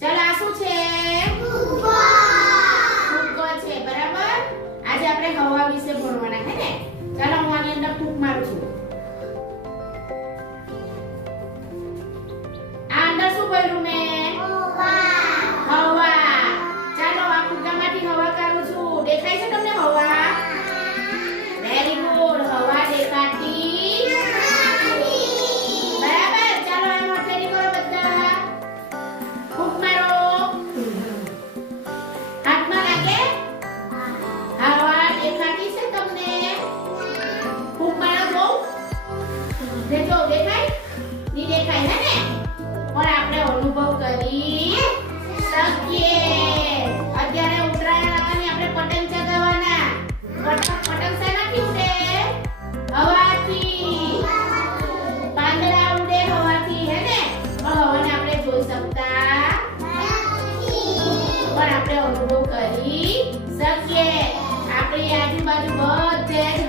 ચાલ આ શું છે? ફુગ્ગો છે, બરાબર? આજે આપણે હવા વિશે ભણવાના છે ને. ચાલો હું આની અંદર ફૂંક મારું છું. આ અંદર શું ભર્યું મેં? હવા. ચાલો આ ફુગ્ગામાંથી હવા કાઢું છું. દેખાય છે તમને હવા? Very good. હવા દેખાતી બરાબર. ચાલો આ હથેળી કરો બધા. ફૂંક મારો. હાથમાં લાગે? હવા દેખાતી છે તમને? ફૂંક મારો જો. દેખો દેખાય? ની દેખાય હે ને? પણ આપણે અનુભવ કરી શકીએ. અત્યારે ઉત્તરાયણ આવવાની, આપણે પતંગ ચગાવવાના. પતંગ શેનાથી ઉડે? હવાથી. પાંદડા ઉડે હવાથી, હે ને? પણ હવાને આપણે જોઈ શકતા પણ આપણે અનુભવ કરી શકીએ. આપણી આજુબાજુ બધે જ